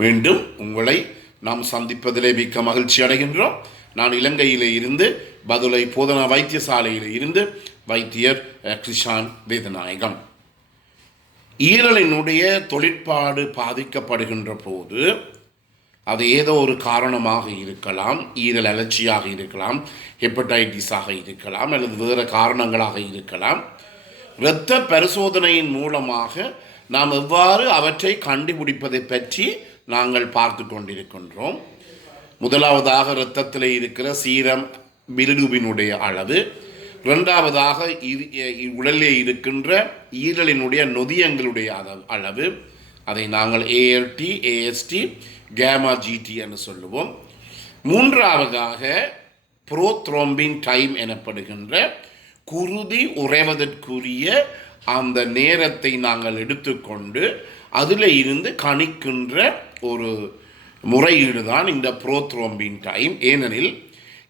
மீண்டும் உங்களை நாம் சந்திப்பதிலே மிக்க மகிழ்ச்சி அடைகின்றோம். நான் இலங்கையிலே இருந்து பதுளை போதனா வைத்தியசாலையில் இருந்து வைத்தியர் கிருஷான் வேதநாயகம். ஈரலினுடைய தொழிற்பாடு பாதிக்கப்படுகின்ற போது அது ஏதோ ஒரு காரணமாக இருக்கலாம். ஈரல் அலர்ச்சியாக இருக்கலாம், ஹெப்படைட்டிஸாக இருக்கலாம், அல்லது வேறு காரணங்களாக இருக்கலாம். இரத்த பரிசோதனையின் மூலமாக நாம் எவ்வாறு அவற்றை கண்டுபிடிப்பதை பற்றி நாங்கள் பார்த்து கொண்டிருக்கின்றோம். முதலாவதாக இரத்தத்தில் இருக்கிற சீரம் பிலிருபினுடைய அளவு, இரண்டாவதாக உடலிலே இருக்கின்ற ஈரலினுடைய நொதியங்களுடைய அளவு, அதை நாங்கள் ஏஆர்டி, ஏஎஸ்டி, கேமா ஜிடி என்று சொல்லுவோம். மூன்றாவதாக புரோத்ரோம்பின் டைம் எனப்படுகின்ற குருதி உறைவதற்குரிய அந்த நேரத்தை நாங்கள் எடுத்துக்கொண்டு அதில் இருந்து கணிக்கின்ற ஒரு முறையீடு தான் இந்த புரோத்ரோம்பின் டைம். ஏனெனில்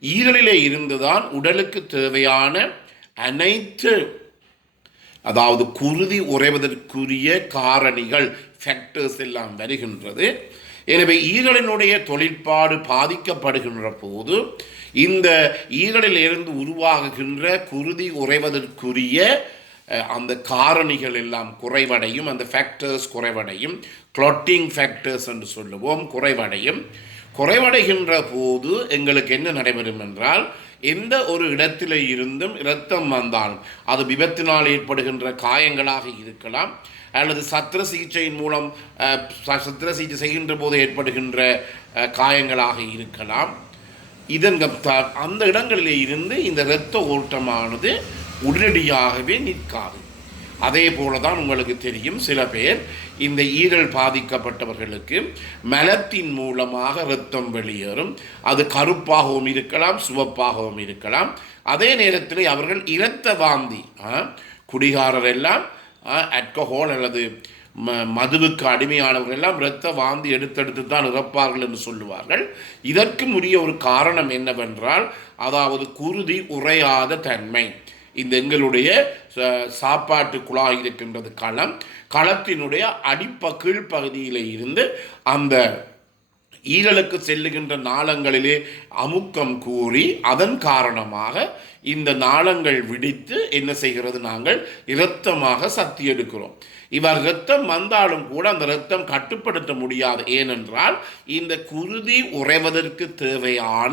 ஈரலிலே இருந்துதான் உடலுக்கு தேவையான அனைத்து, அதாவது குருதி உறைவதற்குரிய காரணிகள், ஃபேக்டர்ஸ் எல்லாம் வருகின்றது. எனவே ஈரலினுடைய தொழிற்பாடு பாதிக்கப்படுகின்ற போது இந்த ஈரலில் இருந்து உருவாகுகின்ற குருதி உறைவதற்குரிய அந்த காரணிகள் எல்லாம் குறைவடையும், அந்த ஃபேக்டர்ஸ் குறைவடையும், கிளாட்டிங் ஃபேக்டர்ஸ் என்று சொல்லுவோம், குறைவடைகின்ற போது எங்களுக்கு என்ன நடைபெறும் என்றால், எந்த ஒரு இடத்திலே இருந்தும் இரத்தம் வந்தாலும் அது விபத்தினால் ஏற்படுகின்ற காயங்களாக இருக்கலாம், அல்லது சத்திர சிகிச்சையின் மூலம் சத்திர சிகிச்சை செய்கின்ற போது ஏற்படுகின்ற காயங்களாக இருக்கலாம். அந்த இடங்களிலே இருந்து இந்த இரத்த ஓட்டமானது உடனடியாகவே நிற்காது. அதே போல தான் உங்களுக்கு தெரியும், சில பேர் இந்த ஈரல் பாதிக்கப்பட்டவர்களுக்கு மலத்தின் மூலமாக இரத்தம் வெளியேறும். அது கருப்பாகவும் இருக்கலாம், சிவப்பாகவும் இருக்கலாம். அதே நேரத்தில் அவர்கள் இரத்த வாந்தி, குடிகாரர் எல்லாம் ஆல்கஹால் அல்லது மதுவுக்கு அடிமையானவர்கள் எல்லாம் இரத்த வாந்தி எடுத்தெடுத்து தான் இறப்பார்கள் என்று சொல்லுவார்கள். இதற்கு உரிய ஒரு காரணம் என்னவென்றால், அதாவது குருதி உறையாத தன்மை. இந்த எங்களுடைய சாப்பாட்டு குழாய் இருக்கின்றது களத்தினுடைய கீழ்ப்பகுதியில் இருந்து அந்த ஈரலுக்கு செல்லுகின்ற நாளங்களிலே அமுக்கம் கூறி அதன் காரணமாக இந்த நாளங்கள் விடித்து என்ன செய்கிறது, நாங்கள் இரத்தமாக சக்தி எடுக்கிறோம். இவர் இரத்தம் வந்தாலும் கூட அந்த இரத்தம் கட்டுப்படுத்த முடியாது. ஏனென்றால் இந்த குருதி உறைவதற்கு தேவையான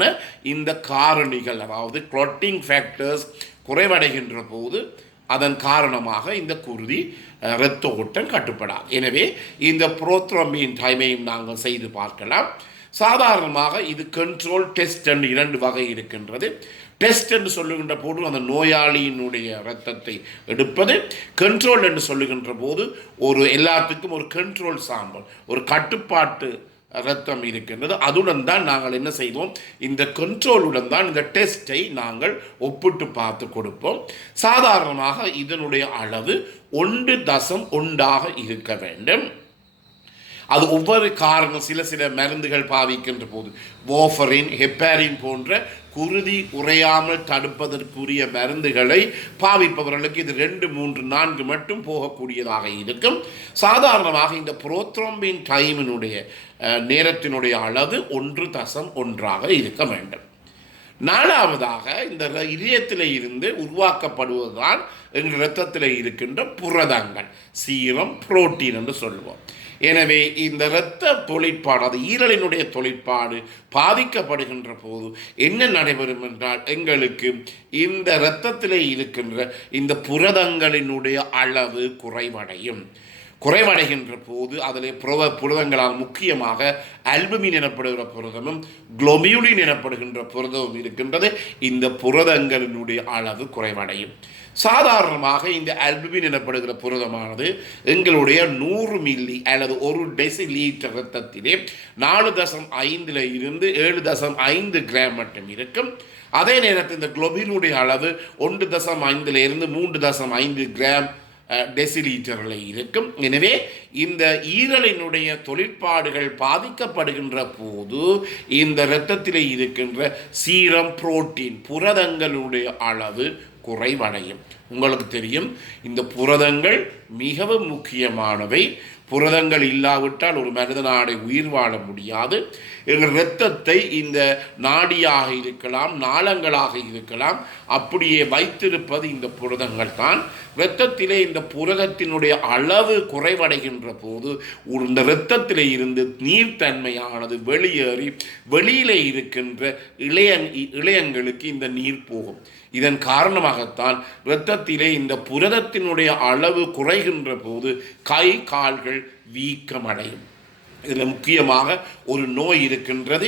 இந்த காரணிகள், அதாவது கிளாட்டிங் ஃபேக்டர்ஸ் குறைவடைகின்ற போது அதன் காரணமாக இந்த குருதி இரத்த ஓட்டம் கட்டுப்படாது. எனவே இந்த புரோத்ரோம்பின் டைமையும் நாங்கள் செய்து பார்க்கலாம். சாதாரணமாக இது கண்ட்ரோல் டெஸ்ட் என்று 2 வகை இருக்கின்றது. டெஸ்ட் என்று சொல்லுகின்ற போது அந்த நோயாளியினுடைய இரத்தத்தை எடுப்பது, கண்ட்ரோல் என்று சொல்லுகின்ற போது எல்லாத்துக்கும் ஒரு கண்ட்ரோல் சாம்பிள், ஒரு கட்டுப்பாட்டு இரத்தம் இருக்கின்றது. அதுடன் தான் நாங்கள் என்ன செய்வோம், இந்த கண்ட்ரோலுடன் தான் இந்த டெஸ்ட்டை நாங்கள் ஒப்பிட்டு பார்த்து கொடுப்போம். சாதாரணமாக இதனுடைய அளவு 1.1 இருக்க வேண்டும். அது ஒவ்வொரு காரணம், சில மருந்துகள் பாவிக்கின்ற போது வார்ஃபரின், ஹெப்பாரின் போன்ற குருதி உறையாமல் தடுப்பதற்குரிய மருந்துகளை பாவிப்பவர்களுக்கு இது 2, 3, 4 மட்டும் போகக்கூடியதாக இருக்கும். சாதாரணமாக இந்த புரோத்ரோம்பின் டைமினுடைய நேரத்தினுடைய அளவு 1.1 இருக்க வேண்டும். 4வதாக இந்த இதயத்தில் இருந்து உருவாக்கப்படுவதுதான் எங்கள் இரத்தத்தில் இருக்கின்ற புரதங்கள், சீரம், புரோட்டீன் என்று சொல்லுவோம். எனவே இந்த இரத்த தொழிற்பாடு, அது ஈரலினுடைய தொழிற்பாடு பாதிக்கப்படுகின்ற போது என்ன நடைபெறும் என்றால், எங்களுக்கு இந்த இரத்தத்திலே இருக்கின்ற இந்த புரதங்களினுடைய அளவு குறைவடைகின்ற போது அதிலே புரதங்களால் முக்கியமாக அல்புமின் எனப்படுகிற புரதமும் குளோபியூலின் எனப்படுகின்ற புரதமும் இருக்கின்றது. இந்த புரதங்களினுடைய அளவு குறைவடையும். சாதாரணமாக இந்த அல்புமின் எனப்படுகிற புரதமானது எங்களுடைய 100 மில்லி அல்லது 1 டெசிலீட்டர் இரத்தத்திலே 4.5 இருந்து 7.5 கிராம் மட்டும் இருக்கும். அதே நேரத்தில் இந்த குளோபினுடைய அளவு 1.5 இருந்து 3.5 கிராம் டெசிலீட்டரில் இருக்கும். எனவே இந்த ஈரலினுடைய தொழிற்பாடுகள் பாதிக்கப்படுகின்ற போது இந்த இரத்தத்தில் இருக்கின்ற சீரம், புரோட்டீன், புரதங்களுடைய அளவு குறைவடையும். உங்களுக்கு தெரியும், இந்த புரதங்கள் மிகவும் முக்கியமானவை. புரதங்கள் இல்லாவிட்டால் ஒரு மனித நாடை உயிர் வாழ முடியாது. எங்கள் இரத்தத்தை இந்த நாடியாக இருக்கலாம், நாளங்களாக இருக்கலாம், அப்படியே வைத்திருப்பது இந்த புரதங்கள் தான். இரத்தத்திலே இந்த புரதத்தினுடைய அளவு குறைவடைகின்ற போது இந்த இரத்தத்திலே இருந்து நீர்த்தன்மையானது வெளியேறி வெளியிலே இருக்கின்ற இளையங்களுக்கு இந்த நீர் போகும். இதன் காரணமாகத்தான் இரத்தத்திலே இந்த புரதத்தினுடைய அளவு குறைகின்ற போது கை கால்கள் வீக்கமடையும். இதில் முக்கியமாக ஒரு நோய் இருக்கின்றது,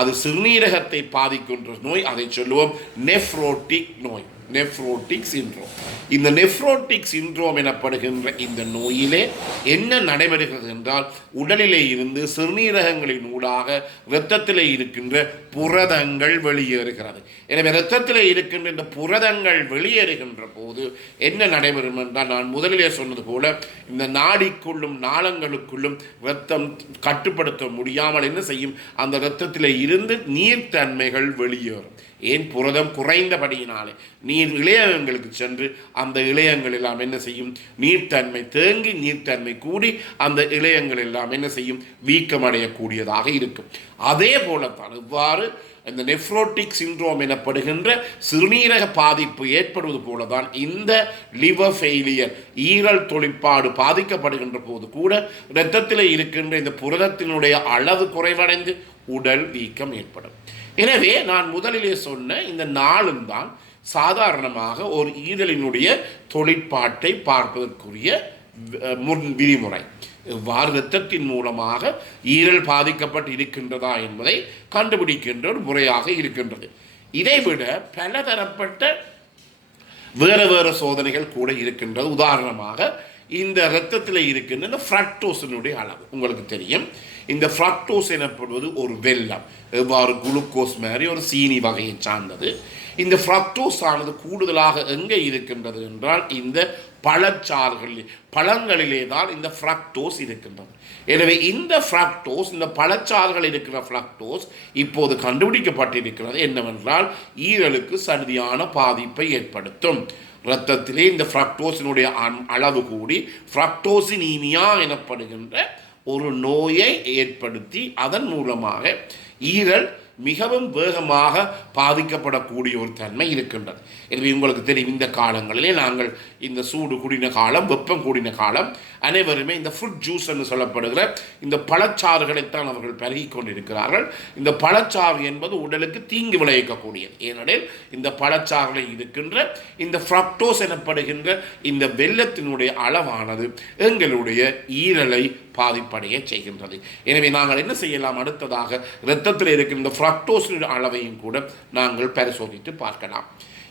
அது சிறுநீரகத்தை பாதிக்கின்ற நோய். அதை சொல்லுவோம் நெஃப்ரோட்டிக் நோய், நெஃப்ரோட்டிக் சிண்ட்ரோம். இந்த நெஃப்ரோட்டிக் சிண்ட்ரோம் எனப்படுகின்ற இந்த நோயிலே என்ன நடைபெறுகிறது என்றால், உடலிலே இருந்து சிறுநீரகங்களின் ஊடாக இரத்தத்திலே இருக்கின்ற புரதங்கள் வெளியேறுகிறது. எனவே இரத்தத்திலே இருக்கின்ற இந்த புரதங்கள் வெளியேறுகின்ற போது என்ன நடைபெறும் என்றால், நான் முதலிலே சொன்னது போல இந்த நாடிக்குள்ளும் நாளங்களுக்குள்ளும் இரத்தம் கட்டுப்படுத்த முடியாமல் என்ன செய்யும், அந்த இரத்தத்திலே இருந்து நீர்த்தன்மைகள் வெளியேறும். ஏன், புரதம் குறைந்தபடியினாலே நீர் இளையங்களுக்கு சென்று அந்த இளையங்கள் எல்லாம் என்ன செய்யும், நீர்த்தன்மை தேங்கி நீர்த்தன்மை கூடி அந்த இளையங்கள் எல்லாம் என்ன செய்யும், வீக்கமடையக்கூடியதாக இருக்கும். அதே போலத்தான் இவ்வாறு இந்த நெஃப்ரோட்டிக் சிண்ட்ரோம் எனப்படுகின்ற சிறுநீரக பாதிப்பு ஏற்படுவது போலதான் இந்த லிவர் ஃபெயிலியர், ஈரல் தொழிற்பாடு பாதிக்கப்படுகின்ற போது கூட இரத்தத்தில் இருக்கின்ற இந்த புரதத்தினுடைய அளவு குறைவடைந்து உடல் வீக்கம் ஏற்படும். எனவே நான் முதலிலே சொன்ன இந்த நாளும் தான் சாதாரணமாக ஒரு ஈரலினுடைய தொழிற்பாட்டை பார்ப்பதற்குரிய விதிமுறை. இவ்வாறு இரத்தத்தின் மூலமாக ஈரல் பாதிக்கப்பட்டு இருக்கின்றதா என்பதை கண்டுபிடிக்கின்ற ஒரு முறையாக இருக்கின்றது. இதைவிட பலதரப்பட்ட வேறு வேறு சோதனைகள் கூட இருக்கின்றது. உதாரணமாக இந்த இரத்தத்தில் இருக்கின்ற இந்த ஃப்ரக்டோஸினுடைய அளவு உங்களுக்கு தெரியும். இந்த ஃப்ரக்டோஸ் எனப்படுவது ஒரு வெல்லம், எவ்வாறு குளுக்கோஸ் மாதிரி ஒரு சீனி வகையை சார்ந்தது. இந்த ஃப்ரக்டோஸ் ஆனது கூடுதலாக எங்கே இருக்கின்றது என்றால் இந்த பழங்களிலே தான் இந்த ஃப்ரக்டோஸ் இருக்கின்றது. எனவே இந்த ஃப்ரக்டோஸ், இந்த பழச்சாறுகள் இருக்கிற ஃப்ரக்டோஸ் இப்போது கண்டுபிடிக்கப்பட்டிருக்கிறது என்னவென்றால் ஈரலுக்கு சரியான பாதிப்பை ஏற்படுத்தும். இரத்தத்திலே இந்த ஃப்ரக்டோஸினுடைய அளவு கூடி ஃப்ரக்டோசினீமியா எனப்படுகின்ற ஒரு நோயை ஏற்படுத்தி அதன் மூலமாக ஈரல் மிகவும் வேகமாக பாதிக்கப்படக்கூடிய ஒரு தன்மை இருக்கின்றது. எனவே உங்களுக்கு தெரியும், இந்த காலங்களிலே நாங்கள் இந்த சூடு கூடின காலம், வெப்பம் கூடின காலம், அனைவருமே இந்த ஃப்ரூட் ஜூஸ் என்று சொல்லப்படுகிற இந்த பழச்சாறுகளைத்தான் அவர்கள் பருகி கொண்டிருக்கிறார்கள். இந்த பழச்சாறு என்பது உடலுக்கு தீங்கு விளைவிக்கக்கூடியது. ஏனெனில் இந்த பழச்சாறுகளில் இருக்கின்ற இந்த ஃப்ரக்டோஸ் எனப்படுகின்ற இந்த வெல்லத்தினுடைய அளவானது எங்களுடைய ஈரலை பாதிப்படைய செய்கின்றது. எனவே நாங்கள் என்ன செய்யலாம், அடுத்ததாக இரத்தத்தில் இருக்கின்ற ஃப்ரக்டோஸின் அளவையும் கூட நாங்கள் பரிசோதித்து பார்க்கலாம்.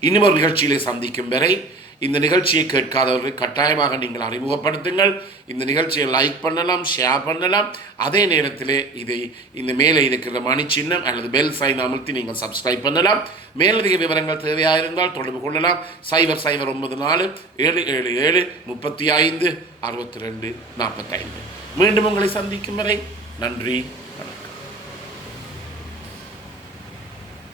இன்னும் ஒரு நிகழ்ச்சியிலே சந்திக்கும் வரை இந்த நிகழ்ச்சியை கேட்காதவர்கள் கட்டாயமாக நீங்கள் அறிமுகப்படுத்துங்கள். இந்த நிகழ்ச்சியை லைக் பண்ணலாம், ஷேர் பண்ணலாம். அதே நேரத்தில் இந்த மேலே இருக்கிற மணி சின்னம் அல்லது பெல் சைன் அமர்த்தி நீங்கள் சப்ஸ்கிரைப் பண்ணலாம். மேலதிக விவரங்கள் தேவையாக இருந்தால் தொடர்பு கொள்ளலாம். 0094 777 35 62 45. மீண்டும் உங்களை சந்திக்கும் வரை நன்றி.